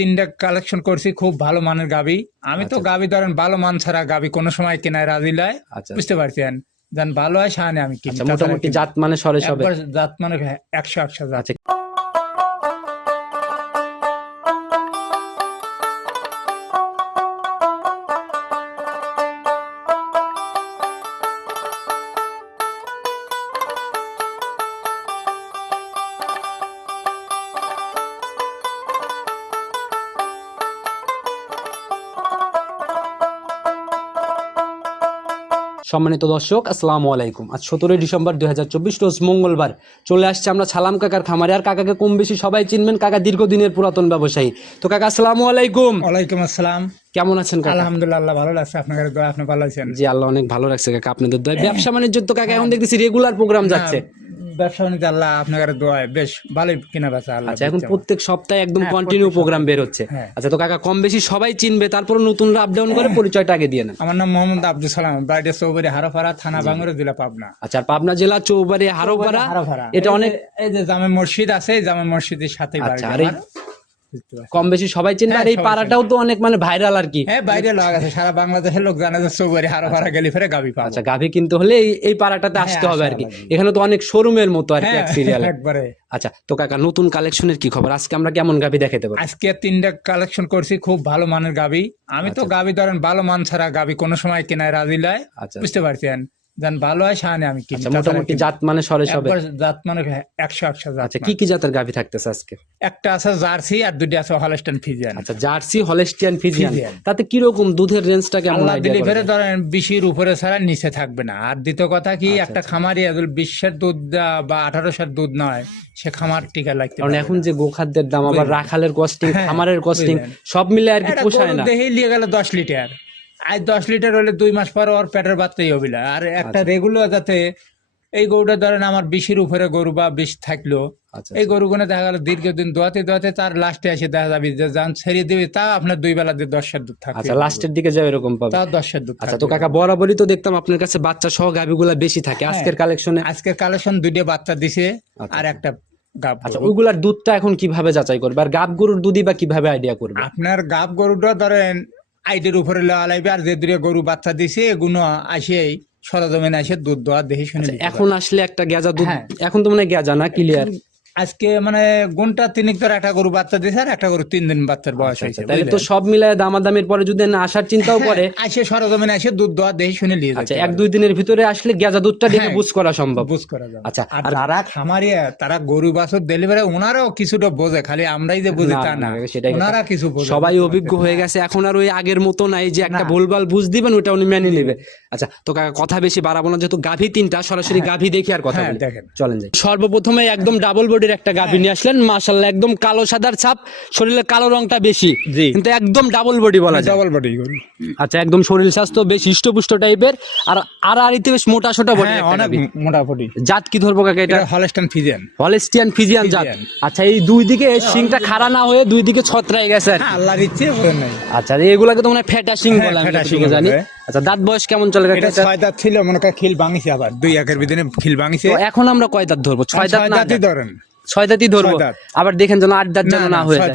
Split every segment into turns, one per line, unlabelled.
তিনটা কালেকশন করছি খুব ভালো মানের গাবি। আমি তো গাবি ধরেন ভালো মান ছাড়া গাবি কোনো সময় কেনায় রাজি লয়
আচ্ছা।
বুঝতে পারছেন যান ভালো হয় সাহানে আমি কিনি।
আচ্ছা মোটামুটি জাত মানে সরে সবে।
জাত মানে একশো একশো জাত।
সম্মানিত দর্শক আসসালামু আলাইকুম। আজ সতেরোই ডিসেম্বর দুই রোজ মঙ্গলবার। চলে আসছে আমরা সালাম কাকার খামারে। আর কাকাকে কম বেশি সবাই চিনবেন কাকা দীর্ঘদিনের পুরাতন ব্যবসায়ী। তো কাকা আসসালামু আলাইকুম।
ওয়ালাইকুম আসসালাম।
কেমন আছেন কাকা?
আলহামদুলিল্লাহ ভালো লাগছে আপনার দোয়া আপনি ভালো আছেন?
জি আল্লাহ অনেক ভালো লাগছে কাকা আপনাদের দয় ব্যবসা বাণিজ্য তো কাকা এখন দেখতেছি রেগুলার প্রোগ্রাম যাচ্ছে।
ব্যবসা বাণিজ্য আল্লাহ আপনার দোয়ায় বেশ ভালোই কেনা বেচা আল্লাহ
আচ্ছা এখন প্রত্যেক সপ্তাহে একদম
হ্যাঁ,
কন্টিনিউ প্রোগ্রাম বের হচ্ছে।
হ্যাঁ।
আচ্ছা তো কাকা কম বেশি সবাই চিনবে তারপর নতুনরা আপ ডাউন করে পরিচয়টা আগে দিয়ে নেন।
আমার নাম মোহাম্মদ আব্দুল সালাম বাড়িতে চৌবাড়ি হারোপাড়া থানা বাঙ্গুরা জেলা পাবনা।
আচ্ছা পাবনা জেলা চৌবাড়ি হারোপাড়া? এটা অনেক
এই যে জামে মসজিদ আছে জামে মসজিদের সাথে
আচ্ছা, কম বেশি সবাই চিনবে আর
হ্যাঁ,
এই পাড়াটাও তো অনেক মানে ভাইরাল আর কি।
হ্যাঁ বাইরে লোক আছে সারা বাংলাদেশের লোক জানে যে চৌবাড়ি হারোপাড়া গেলি ফেরে গাবি পাবো।
আচ্ছা গাভী কিনতে হলে এই এই পাড়াটাতে আসতে হবে আর কি। এখানে তো অনেক শোরুমের মতো আর কি
হ্যাঁ
এক সিরিয়াল
একবারে।
আচ্ছা তো কাকা নতুন কালেকশনের কি খবর? আজকে আমরা কেমন গাভী দেখাতে পারি
আজকে তিনটা কালেকশন করছি খুব ভালো মানের গাবি আমি তো গাবি ধরেন ভালো মান ছাড়া গাবি কোনো সময় কেনায় রাজি লয়
আচ্ছা।
বুঝতে পারছেন? যান ভালো হয় সাহানে আমি কিনি।
আচ্ছা মোটামুটি জাত মানে সরে সবে।
জাত মানে একশো একশো
আচ্ছা কি কি জাতের গাভী থাকতেছে আজকে?
একটা আছে জার্সি আর দুটি আছে হলস্টান ফিজিয়ান।
আচ্ছা জার্সি হলেস্টিয়ান ফিজিয়ান। তাতে কি রকম দুধের রেঞ্জটা কেমন
আল্লাহ দিলে ফেরে ধরেন বিশির উপরে ছাড়া নিচে থাকবে না। আর দ্বিতীয় কথা কি
আচ্ছা,
একটা খামারি যদি বিশ্বের দুধ বা আঠারোশোর দুধ নয় সে খামার টিকা লাগতে
কারণ এখন যে গোখাদ্যের দাম আবার রাখালের কস্টিং
হ্যাঁ,
খামারের কস্টিং সব মিলে আর কি পোষায় না।
দেহে নিয়ে গেল দশ লিটার। আজ দশ লিটার হলে দুই মাস পর ওর পেটের বাচ্চাই হবে না। আর একটা
আচ্ছা।
রেগুলার যাতে এই গরুটা ধরেন আমার বিশের উপরে গরু বা বিষ থাকল
আচ্ছা
এই গরুগুলো দেখা গেল দীর্ঘদিন দোয়াতে দোয়াতে তার লাস্টে এসে দেখা যাবে যে যান ছেড়ে দিবে তা আপনার দুই বেলা দিয়ে দশের দুধ থাকবে
আচ্ছা লাস্টের দিকে যাও এরকম পাবে
তা দশের দুধ
আচ্ছা তো। কাকা বরাবরই তো দেখতাম আপনার কাছে বাচ্চা সহ গাভিগুলা বেশি থাকে
হ্যাঁ।
আজকের কালেকশনে
আজকের কালেকশন দুইটা বাচ্চা দিছে
আচ্ছা।
আর একটা গাব
আচ্ছা ওইগুলার দুধটা এখন কীভাবে যাচাই করবে আর গাব গরুর দুধই বা কীভাবে আইডিয়া করবে
আপনার গাব গরুটা ধরেন আইটের উপরে লেওয়া লাগবে আর যে দূরে গরু বাচ্চা দিছে এগুলো আসেই সরজমিনে আসে দুধ দেওয়া দেখে শুনে
এখন আসলে একটা গেজা দুধ
হ্যাঁ।
এখন তো মানে গেজা না ক্লিয়ার।
আজকে মানে গুণটা তিনিক ধরে একটা গরু বাচ্চা দিছে আর একটা গরু তিন দিন বাচ্চার বয়স হয়েছে
আচ্ছা, তাহলে তো সব মিলায় দামাদামির পরে যদি না আসার চিন্তাও করে।
আসে সরজমিনে এসে দুধ দেওয়া দেখে শুনে নিয়ে
আচ্ছা
যাচ্ছে
এক দুই দিনের ভিতরে আসলে গেজা দুধটা দেখে
হ্যাঁ।
বুঝ করা সম্ভব।
বুঝ করা যাবে।
আচ্ছা,
আর যারা খামারিয়া তারা গরু বাছর ডেলিভারি ওনারাও কিছুটা বোঝে খালি আমরাই যে বুঝি তা
না, সেটাই
ওনারা কিছু বোঝে
সবাই অভিজ্ঞ হয়ে গেছে এখন আর ওই আগের মতো নাই যে একটা। ভুলভাল বুঝ দিবেন ওটা উনি মেনে নেবে। আচ্ছা তো কাকা কথা বেশি বাড়াবো না যেহেতু গাভী তিনটা সরাসরি গাভী দেখি আর কথা
হ্যাঁ,
বলি। চলেন যাই। সর্বপ্রথমে একদম ডাবল বডির একটা গাভী নিয়ে আসলেন। মাশাল্লাহ একদম কালো সাদার ছাপ শরীরে কালো রংটা বেশি। কিন্তু একদম ডাবল বডি বলা যায়।
ডবল বডি
আচ্ছা একদম শরীর স্বাস্থ্য বেশ হৃষ্টপুষ্ট টাইপের। আর আর আরিতে বেশ মোটা সোটা বডি
হ্যাঁ অনেক মোটা বডি।
জাত কি ধরবো কাকা এটা?
হলস্টান ফিজিয়ান
হলেস্টিয়ান ফিজিয়ান জাত। আচ্ছা এই দুই দিকে শিংটা খাড়া না হয়ে দুই দিকে ছত্রায় গেছে আর কি।
হ্যাঁ আল্লাহর ইচ্ছে বলে নাই।
আচ্ছা এগুলাকে তো মানে ফেটা শিং
হ্যাঁ,
বলে আমি জানি। আচ্ছা দাঁত বয়স কেমন চলে কাকা
এটা? ছয় দাঁত ছিল মনে কর খিল ভাঙিছে আবার। দুই একের ভিতরে খিল ভাঙিছে।
তো এখন আমরা কয় দাঁত ধরবো? ছয় দাঁত না
দাঁতই ধরেন।
ছয় দাঁতই ধরবো। আবার দেখেন যেন আট দাঁত যেন
না,
হয়ে যায়।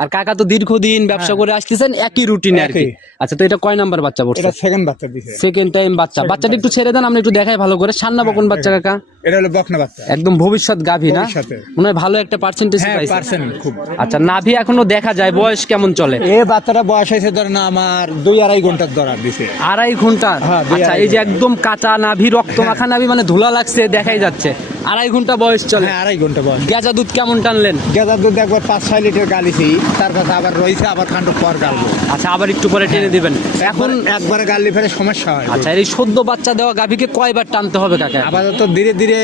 আর কাকা তো দীর্ঘদিন ব্যবসা করে আসতেছেন একই রুটিন আর কি। আচ্ছা তো এটা কয় নাম্বার বাচ্চা পড়ছে?
সেকেন্ড বাচ্চা
সেকেন্ড টাইম বাচ্চা। বাচ্চাটা একটু ছেড়ে দেন আমরা একটু দেখাই ভালো করে। সান্না বকন বাচ্চা কাকা।
এটা হলো বকনা বাচ্চা।
একদম ভবিষ্যৎ গাভী না?
ভবিষ্যতে।
মনে হয় ভালো একটা পার্সেন্টেজ
হ্যাঁ
পাইছে।
পার্সেন্ট খুব।
আচ্ছা নাভি এখনও দেখা যায় বয়স কেমন চলে?
এ বাচ্চাটা বয়স হয়েছে ধরেন আমার দুই আড়াই ঘণ্টার দরার দিছে।
আড়াই ঘণ্টা?
হ্যাঁ, দুই
আচ্ছা
আড়াই
এই যে একদম কাঁচা নাভি রক্ত মাখা নাভি মানে ধুলা লাগছে দেখাই যাচ্ছে। আড়াই ঘণ্টা বয়স চলে।
হ্যাঁ আড়াই ঘণ্টা বয়স।
গেজা দুধ কেমন টানলেন?
গেঁদার দুধ একবার পাঁচ ছয় লিটার গালিছি। তার কাছে আবার রয়েছে আবার খান্ড পর গালবো।
আচ্ছা আবার একটু পরে টেনে দিবেন। এখন
এখন একবারে গাললি ফেরে সমস্যা হয়।
আচ্ছা এই সদ্য বাচ্চা দেওয়া গাভীকে কয়বার টানতে হবে কাকা?
আপাতত ধীরে ধীরে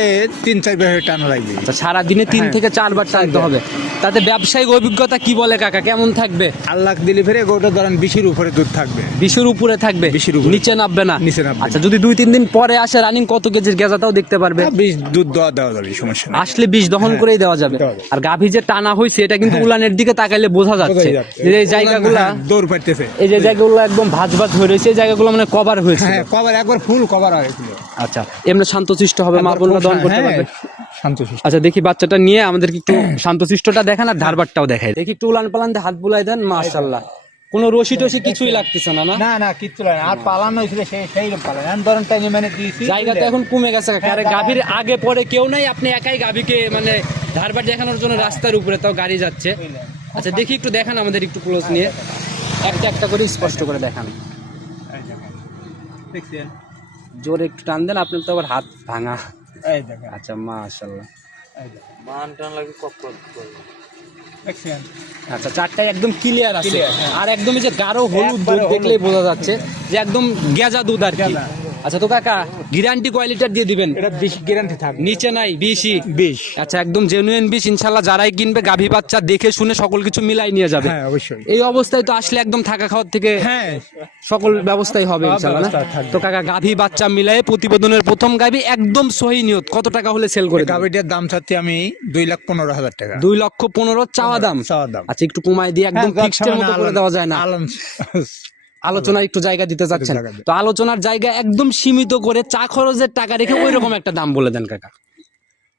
তিন চার বার টানা লাগবে।
সারা দিনে তিন
হ্যাঁ,
থেকে চারবার টানতে হবে। তাতে ব্যবসায়িক অভিজ্ঞতা কি বলে কাকা? কেমন থাকবে?
আল্লাহ দিলি ফেরে গরুটা ধরেন বিশির উপরে দুধ থাকবে।
বিশের উপরে থাকবে?
বিশের উপরে।
নিচে নামবে না?
নিচে নামবে
আচ্ছা যদি দুই তিন দিন পরে আসে রানিং কত কেজির গেজাটাও দেখতে পারবে?
বিষ দুধ দেওয়া দেওয়া যাবে সমস্যা নেই।
আসলে বিষ দহন
হ্যাঁ,
করেই দেওয়া যাবে। আর গাভী যে টানা হয়েছে এটা কিন্তু
হ্যাঁ।
উলানের দিকে তাকাইলে বোঝা যাচ্ছে। যে এই জায়গাগুলা
দৌড় পাইতেছে।
এই যে জায়গাগুলো একদম ভাজ ভাজ হয়ে রয়েছে এই জায়গাগুলো মানে কভার হয়েছে।
হ্যাঁ কভার একবার ফুল কভার হয়েছিল
আচ্ছা এমনি শান্তশিষ্ট হবে মা
খুব
দহন করতে
হ্যাঁ,
পারবে। আচ্ছা দেখি বাচ্চাটা নিয়ে আমাদেরকে একটু শান্তশিষ্টটা দেখান আর ধারবারটাও দেখাই দেখি একটু উলান পালান দিয়ে হাত বুলাই দেন মাশাল্লাহ কোনো রশি টসি কিছুই লাগতেছে না না?
না না কিচ্ছু লাগে আর পালানো হয়েছিল সেই সেই পালানো। এখন ধরেন টাইমে মানে দিয়েছি
জায়গা তো এখন কমে গেছে কাকা। আরে
হ্যাঁ,
গাভীর আগে পরে কেউ নাই আপনি একাই গাভীকে মানে ধারবার দেখানোর জন্য রাস্তার উপরে তাও গাড়ি যাচ্ছে। আচ্ছা দেখি একটু দেখান আমাদের একটু ক্লোজ নিয়ে। একটা একটা করে স্পষ্ট করে দেখান।
এই
জোরে একটু টান দেন আপনার তো আবার হাত ভাঙা।
এই দেখেন।
আচ্ছা মাশাল্লাহ
এই দেখেন। মান টান লাগে কপ দেখছেন
আচ্ছা চারটাই একদম ক্লিয়ার আছে।
হ্যাঁ।
আর একদম যে গাঢ় হলুদ দুধ দেখলেই বোঝা যাচ্ছে যে একদম গেজা দুধ আর কি। আচ্ছা তো কাকা গ্যারান্টি কোয়ালিটার দিয়ে দিবেন?
এটা বেশি গ্যারান্টি থাকবে।
নিচে নাই বিশি
বিশ।
আচ্ছা একদম জেনুইন বিষ ইনশাল্লাহ যারাই কিনবে গাভী বাচ্চা দেখে শুনে সকল কিছু মিলাই নিয়ে যাবে।
হ্যাঁ অবশ্যই।
এই অবস্থায় তো আসলে একদম থাকা খাওয়ার থেকে
হ্যাঁ।
সকল ব্যবস্থাই হবে ইনশাল্লাহ না? তো কাকা গাভী বাচ্চা মিলাই প্রতিবেদনের প্রথম গাভী একদম সহি নিয়ত। কত টাকা হলে সেল করে?
গাভিটার দাম চাচ্ছি আমি দুই লাখ পনেরো হাজার টাকা।
দুই লক্ষ পনেরো চাওয়া দাম?
চাওয়া দাম।
আচ্ছা একটু কমাই দিয়ে একদম
হ্যাঁ,
ফিক্সড মতো করে দেওয়া যায় না। আলোচনার একটু জায়গা দিতে চাচ্ছেন। তো আলোচনার জায়গা একদম সীমিত করে চা খরচের টাকা রেখে ওই রকম একটা দাম বলে দেন কাকা।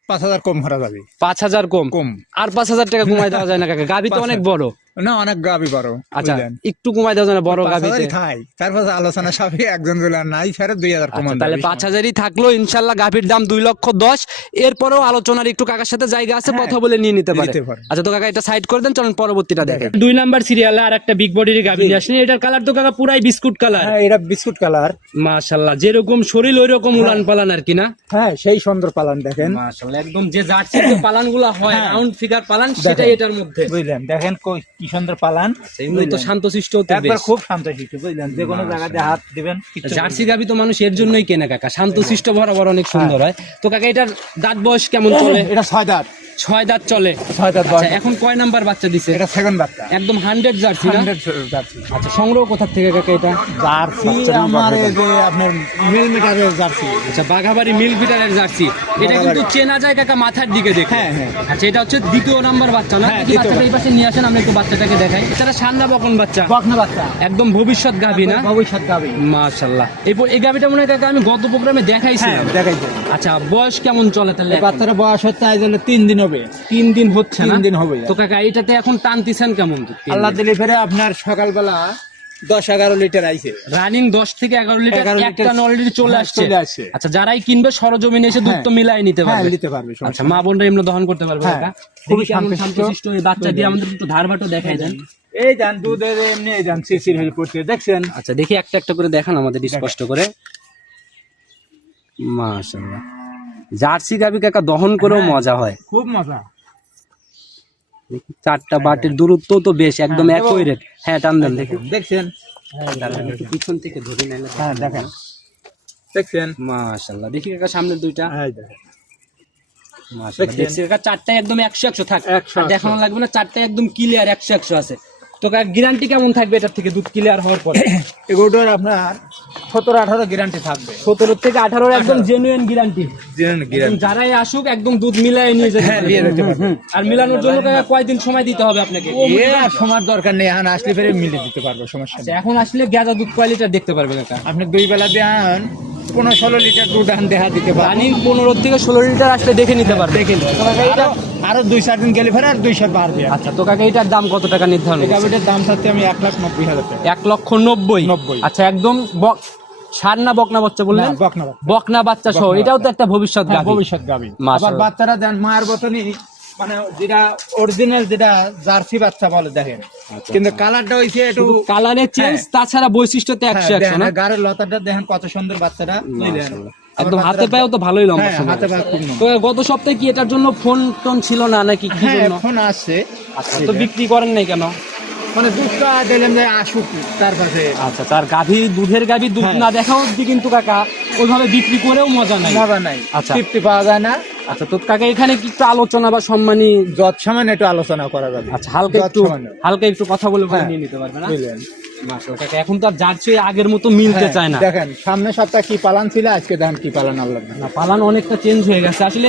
পাঁচ হাজার কম করা যাবে
পাঁচ হাজার কম।
কম।
আর পাঁচ হাজার টাকা কমাই দেওয়া যায় না কাকা। গাভী তো অনেক বড়।
না অনেক গাভি বড়
আচ্ছা একটু কমাই না বড় গাভীতে
থাই তারপর আলোচনা সাপে একজন বলে নাই ফেরত দুই হাজার
আচ্ছা,
কমান
তাহলে পাঁচ হাজারই থাকল ইনশাল্লাহ গাভীর দাম দুই লক্ষ দশ। এরপরেও আলোচনার একটু কাকার সাথে জায়গা আছে
হ্যাঁ,
কথা বলে নিয়ে নিতে পারে। আচ্ছা তো কাকা এটা সাইড করে দেন চলুন পরবর্তীটা দেখেন। দুই নাম্বার সিরিয়ালে আর একটা বিগ বডির গাভী নিয়ে আসেন এটার কালার তো কাকা পুরাই বিস্কুট কালার
হ্যাঁ এটা বিস্কুট কালার
মাশাল্লাহ যেরকম শরীর ওই রকম উলান পালান আর কি না?
হ্যাঁ সেই সুন্দর পালান দেখেন।
মাশাল্লাহ একদম যে জার্সি যে পালানগুলা হয়
হ্যাঁ।
রাউন্ড ফিগার পালান সেটাই এটার মধ্যে।
বুঝলেন দেখেন কই- কি সুন্দর পালান
তো শান্তশিষ্ট
একবার খুব শান্তশিষ্ট বুঝলেন? যে কোনো জায়গাতে হাত দিবেন
জার্সি গাভী তো মানুষ এর জন্যই কেনে কাকা। শান্তশিষ্ট বরাবর অনেক সুন্দর হয়। তো কাকা এটার দাঁত বয়স কেমন চলে?
এটা ছয় দাঁত।
ছয় দাঁত চলে।
ছয় দাঁত
আচ্ছা এখন কয় নাম্বার বাচ্চা দিছে?
এটা সেকেন্ড বাচ্চা।
একদম হান্ড্রেড জার্সি
হান্ড্রেড জার্সি।
আচ্ছা সংগ্রহ কোথা থেকে কাকা এটা?
জার্সি আমার যে আপনার মিল মিটারের জার্সি।
আচ্ছা বাঘাবাড়ি মিল ফিটারের জার্সি। এটা কিন্তু চেনা যায় কাকা মাথার দিকে দেখে।
হ্যাঁ, হ্যাঁ।
আচ্ছা এটা হচ্ছে দ্বিতীয় নাম্বার বাচ্চা না?
হ্যাঁ,
বাচ্চাটা এই পাশে নিয়ে আসেন আমরা একটু বাচ্চাটাকে দেখাই। এটা সান্না বকন বাচ্চা।
বকনা বাচ্চা।
একদম ভবিষ্যৎ গাভী না?
ভবিষ্যৎ গাবি
মাশাল্লাহ এই এই গাভীটা মনে হয় কাকা আমি গত প্রোগ্রামে
হ্যাঁ
দেখাইছিলাম।
দেখাইছে
আচ্ছা বয়স কেমন চলে তাহলে?
বাচ্চার বয়স হচ্ছে আজ হলো তিন দিন হবে।
তিন দিন হচ্ছে
তিন দিন হবে।
তো কাকা এটাতে এখন টানতেছেন কেমন?
আল্লাহ দিলে ফেরে আপনার সকালবেলা দশ এগারো লিটার আইছে।
রানিং দশ থেকে এগারো লিটার
11
একটা অলরেডি চলে
হ্যাঁ,
আসছে।
চলে আসছে।
আচ্ছা যারাই কিনবে সরজমিনে এসে দুধ তো
হ্যাঁ।
মিলাই নিতে
হ্যাঁ
পারবে।
নিতে পারবে
আচ্ছা মা বোনরা এমনি দহন করতে পারবে
খুবই শান্তশিষ্ট।
এই বাচ্চা দিয়ে আমাদের একটু ধারবাটও দেখাই দেন।
এই যান দুধের এমনি এই যান হয়ে পড়ছে দেখছেন?
আচ্ছা দেখি একটা একটা করে দেখান আমাদের স্পষ্ট করে। মাশাআল্লাহ। জার্সি গাবি কাকা দহন করেও
হ্যাঁ।
মজা হয়।
খুব মজা।
চারটা বাটির দূরত্ব তো বেশ একদম
হ্যাঁ,
একই রেট হ্যাঁ টান দেন দেখি
দেখছেন?
পিছন থেকে ধরে
হ্যাঁ দেখেন। দেখছেন?
মাশাআল্লাহ দেখি কাকা সামনের দুইটা।
এই দেখেন।
মাশাআল্লাহ দেখছি কাকা চারটায় একদম থাক।
100
দেখানো লাগবে না চারটায় একদম ক্লিয়ার একশো একশো আছে। তো গ্যারান্টি কেমন থাকবে এটার থেকে দুধ ক্লিয়ার হওয়ার পরে?
এগুলোর আপনার সতেরো আঠারো গ্যারান্টি থাকবে।
সতেরো থেকে আঠারো। একদম জেনুইন গ্যারান্টি যারাই আসুক একদম দুধ মিলাই নিয়ে যেতে
হ্যাঁ।
আর মিলানোর জন্য কয়দিন সময় দিতে হবে আপনাকে।
সময় দরকার নেই এখন আসলে ফেরে মিলে দিতে পারব সমস্যা
আচ্ছা, এখন আসলে গেজা দুধ কোয়ালিটি দেখতে পারবে কাকা।
আপনি দুই বেলা দেন পনেরো ষোলো লিটার দুধ আন দেখা দিতে পারেন
রানিং পনেরো থেকে ষোলো লিটার আসলে দেখে নিতে পারবে
দেখে। আরও দুই চার দিন গেলে ফেরে আর দুইশো বাড়বে
আচ্ছা তো কাকা এটার দাম কত টাকা নির্ধারণ?
গাভিটার দাম থাকতে আমি এক লাখ নব্বই হাজার টাকা
এক লক্ষ নব্বই
নব্বই।
আচ্ছা একদম বক সার না বকনা বাচ্চা বললেন
বকনা বাচ্চা।
সহ এটাও তো একটা ভবিষ্যৎ
হ্যাঁ, ভবিষ্যৎ
মাশাআল্লাহ।
আবার বাচ্চারা দেন মায়ের মতনই মানে যেটা অরিজিনাল যেটা জার্সি বাচ্চা বলে দেখেন। কিন্তু কালারটা হইছে একটু
চেঞ্জ
হ্যাঁ।
তাছাড়া বৈশিষ্ট্যতে একশো
হ্যাঁ,
একশো না?
গাড়ির লতাটা দেখেন কত সুন্দর বাচ্চাটা।
একদম হাতে পায়েও তো ভালোই লম্বা
হ্যাঁ, হাতে
তো গত সপ্তাহে কি এটার জন্য ফোন টোন ছিল না নাকি কি
হ্যাঁ
জন্য?
এখন আসছে।
আচ্ছা তো বিক্রি করেন নাই কেন?
মানে দুধটা দিলেন যে আসুক তার কাছে।
আচ্ছা তার গাভী দুধের গাভী দুধ
হ্যাঁ।
না দেখা অব্দি কিন্তু কাকা ওইভাবে বিক্রি করেও মজা নাই।
মজা নাই।
আচ্ছা।
তৃপ্তি পাওয়া যায় না।
আচ্ছা তো কাকা এখানে কি একটু আলোচনা বা সম্মানী
যত সামান্য একটু আলোচনা করা যাবে।
আচ্ছা হালকা একটু হালকা একটু কথা বলে
হ্যাঁ।
নিয়ে নিতে পারবে না? এখন তো আর জার্সি আগের মতো মিলতে
হ্যাঁ,
চায় না।
দেখেন সামনে সপ্তাহ কি পালান ছিল আজকে দেখেন কি পালান আল্লাহ
না পালান অনেকটা চেঞ্জ হয়ে গেছে। আসলে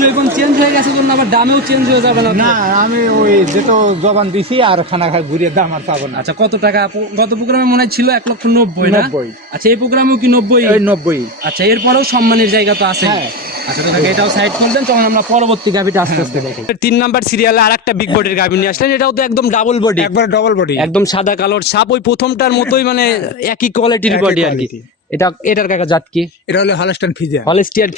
যখন চেঞ্জ হয়ে গেছে জন্য আবার দামেও চেঞ্জ হয়ে যাবে না?
না আমি ওই যেহেতু জবান দিছি আর খানা খাই ঘুরিয়ে দাম আর পাবো না।
আচ্ছা কত টাকা? গত প্রোগ্রামে মনে ছিল এক লক্ষ নব্বই না?
নব্বই।
আচ্ছা এই প্রোগ্রামেও কি নব্বই?
নব্বই।
আচ্ছা এরপরেও সম্মানের জায়গা তো আছে
হ্যাঁ।
আচ্ছা এটাও সাইড তখন আমরা পরবর্তী গাভিটা আস্তে আস্তে দেখি। তিন নাম্বার সিরিয়ালে আর একটা বিগ বডির গাভি নিয়ে আসলেন এটাও তো একদম ডাবল বডি
একবার ডবল বডি
একদম সাদা কালোর সাপ ওই প্রথমটার মতোই মানে একই কোয়ালিটির বডি আর কি। এটা এটার কাকা জাত কি?
এটা হলো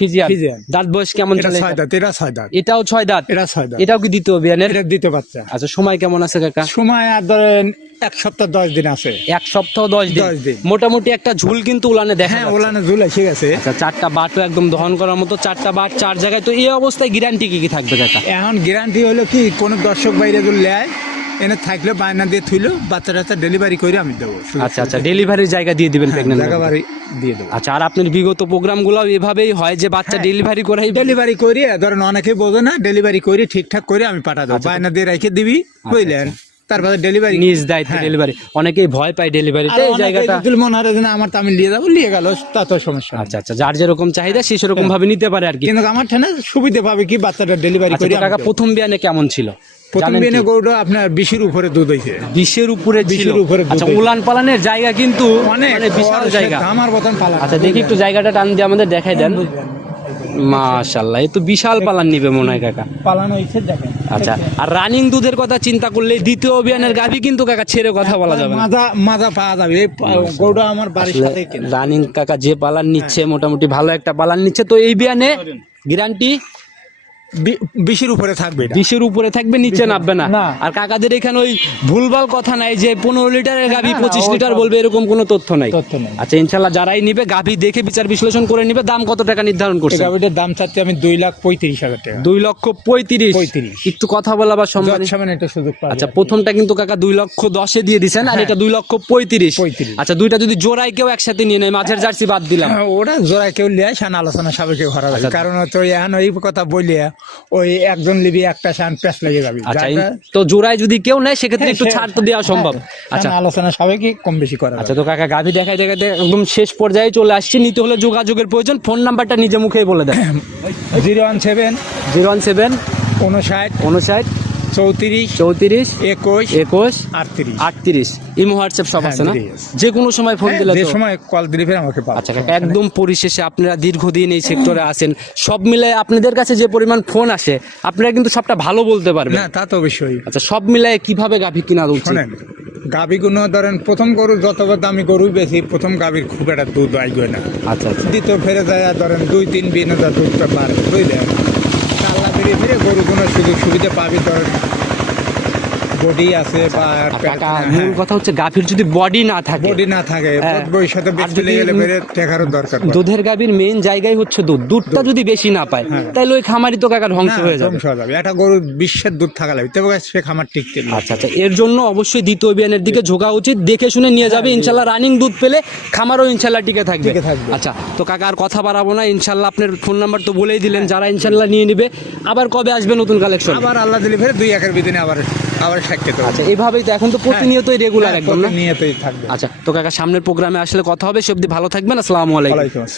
ফিজিয়ান
ফিজিয়ান। দাঁত বয়স কেমন চলে?
ছয় দাঁত এটা ছয় দাঁত।
এটাও ছয় দাঁত?
এটা ছয় দাঁত।
এটাও কি দ্বিতীয় বিয়ানের
এটা বাচ্চা।
আচ্ছা সময় কেমন আছে কাকা?
সময় আর ধরেন এক সপ্তাহ দশ দিন আছে।
এক সপ্তাহ দশ দিন।
দিন।
মোটামুটি একটা ঝুল কিন্তু উলানে দেখা
হ্যাঁ। ওলানে ঝুল ঠিক আছে
আচ্ছা চারটা বাটও একদম দহন করার মতো চারটা বাট চার জায়গায়। তো এই অবস্থায় গ্যারান্টি কি কি থাকবে কাকা?
এখন গ্যারান্টি হলো কি কোনো দর্শক বাইরে যদি নেয় এনে থাকলে বায়না দিয়ে থুইলো বাচ্চা টাচ্চা ডেলিভারি করে আমি দেবো।
আচ্ছা আচ্ছা ডেলিভারির জায়গা দিয়ে দিবেন প্রেগনেন্ট
জায়গা দিয়ে দেবো।
আচ্ছা আর আপনার বিগত প্রোগ্রামগুলো এভাবেই হয় যে বাচ্চা
হ্যাঁ।
ডেলিভারি করে
ডেলিভারি করি ধরেন অনেকে বোঝে না ডেলিভারি করি ঠিকঠাক করে আমি পাঠা দেবো। বায়না দিয়ে রেখে দিবি বুঝলেন? তারপরে ডেলিভারি
নিজ দায়িত্ব ডেলিভারি অনেকেই ভয় পায় ডেলিভারিতে এই জায়গাটা
মনে হয় না, আমার তো আমি নিয়ে যাব নিয়ে গেল তা তো সমস্যা
আচ্ছা আচ্ছা যার যেরকম চাহিদা সে সেরকম ভাবে নিতে পারে আর কি।
কিন্তু আমার ঠানে সুবিধা পাবে কি বাচ্চাটা ডেলিভারি
আচ্ছা
করে
কাকা প্রথম বিয়ানে কেমন ছিল?
প্রথম দিনে গরুটা আপনার বিশের উপরে দুধ হয়েছে।
বিশের উপরে
বিশের উপরে
আচ্ছা উলান পালানের জায়গা কিন্তু
অনেক
মানে বিশাল জায়গা।
আমার বতন পালা।
আচ্ছা দেখি একটু জায়গাটা টান দিয়ে আমাদের দেখাই দেন। মাশাল্লাহ তো বিশাল পালান নিবে মনে হয় কাকা।
পালান হয়েছে দেখেন।
আচ্ছা আর রানিং দুধের কথা চিন্তা করলে দ্বিতীয় অভিযানের গাভি কিন্তু কাকা ছেড়ে কথা বলা যাবে
মাজা মাজা পাওয়া যাবে। এই গরুটা আমার বাড়ির সাথে
রানিং কাকা যে পালান নিচ্ছে মোটামুটি ভালো একটা পালান নিচ্ছে। তো এই বিয়ানে গ্যারান্টি
বিশের উপরে থাকবে
বিশের উপরে থাকবে নিচে নামবে না। আর কাকাদের এখানে ওই ভুলভাল কথা নাই যে পনেরো লিটারের গাভী পঁচিশ লিটার বলবে এরকম কোনো তথ্য নাই। আচ্ছা ইনশাল্লাহ যারাই নিবে গাভী দেখে বিচার বিশ্লেষণ করে নিবে দাম কত টাকা নির্ধারণ করছে?
গাভিটার দাম চাচ্ছি আমি দুই লাখ পঁয়ত্রিশ হাজার টাকা।
দুই লক্ষ পঁয়ত্রিশ।
35
একটু কথা বলা বা সম্মান
যৎসামান্য একটা সুযোগ
আচ্ছা প্রথমটা কিন্তু কাকা দুই লক্ষ দশে দিয়ে দিছেন আর এটা দুই লক্ষ পঁয়ত্রিশ।
35
আচ্ছা দুইটা যদি জোড়ায় কেউ একসাথে নিয়ে নেয় মাঝের জার্সি বাদ দিলাম।
হ্যাঁ, ওরা জোড়ায় কেউ লিয়ে সান আলোচনা সাবেকে ঘরা
আচ্ছা,
কারণ তো এখন ওই কথা বলিয়া ওই একজন লিবি একটা সান প্যাচ লেগে যাবে।
আচ্ছা তো জোড়ায় যদি কেউ নেয় সেক্ষেত্রে একটু
হ্যাঁ,
ছাড় তো দেওয়া সম্ভব।
হ্যাঁ,
আচ্ছা।
আলোচনা সবাইকে কম বেশি করা
আচ্ছা তো কাকা গাভী দেখাই দেখাতে একদম শেষ পর্যায়ে চলে আসছে। নিতে হলে যোগাযোগের প্রয়োজন। ফোন নাম্বারটা নিজে মুখেই বলে দেন।
Zero one seven
zero one seven
উনষাট
উনষাট
চৌত্রিশ
চৌত্রিশ
একুশ
একুশ
আটত্রিশ।
আটত্রিশ। ইমো হোয়াটসঅ্যাপ সব
হ্যাঁ,
আছে না? যে কোনো সময় ফোন দিলে
যে সময় কল দিলে ফের আমাকে পাবে।
আচ্ছা একদম পরিশেষে আপনারা দীর্ঘদিন এই সেক্টরে আছেন। সব মিলে আপনাদের কাছে যে পরিমাণ ফোন আসে আপনারা কিন্তু সবটা ভালো বলতে পারবেন।
না তা তো অবশ্যই।
আচ্ছা সব মিলায় কীভাবে গাভী কিনা উচিত?
গাভীগুলো ধরেন প্রথম গরু যতবার দামি গরু বেশি প্রথম গাভীর খুব একটা দুধ আইবে না।
আচ্ছা আচ্ছা।
দ্বিতীয় ফেরে যায় ধরেন দুই তিন বিন হাজার দুধটা পারে বুঝলেন? আল্লাহ ফিরে গরু কোনো সুযোগ সুবিধা পাবে ধরেন বডি আছে বা
আর মূল কথা হচ্ছে গাভীর যদি বডি না থাকে
বডি না থাকে
হ্যাঁ।
বই বেশি
যদি-
গেলে ফেরে টেকারও দরকার
দুধের গাভীর মেইন জায়গায় হচ্ছে দুধ। দুধটা যদি বেশি না পায়
হ্যাঁ।
তাহলে ওই খামারি তো কাকা ধ্বংস হয়ে যাবে।
ধ্বংস হয়ে যাবে। একটা গরু বিশ্বের দুধ থাকা লাগবে তবে সে খামার টিকতে
আচ্ছা আচ্ছা। এর জন্য অবশ্যই দ্বিতীয় অভিযানের দিকে ঝোঁকা উচিত। দেখে শুনে নিয়ে যাবে। ইনশাল্লাহ রানিং দুধ পেলে খামারও ইনশাল্লাহ টিকে থাকবে।
টিকে থাকবে।
আচ্ছা তো কাকা আর কথা বাড়াবো না। ইনশাল্লাহ আপনার ফোন নাম্বার তো বলেই দিলেন যারা ইনশাল্লাহ নিয়ে নিবে। আবার কবে আসবে নতুন কালেকশন
আবার আল্লাহ দিলে ফেরে দুই একের বিদিনে আবার আবার সাক্ষাৎ তো।
আচ্ছা এভাবেই তো এখন তো প্রতিনিয়তই রেগুলার
হ্যাঁ,
একদম না?
প্রতিনিয়তই থাকবে।
আচ্ছা তো কাকা সামনের প্রোগ্রামে আসলে কথা হবে সবদি ভালো থাকবেন আসসালামু আলাইকুম।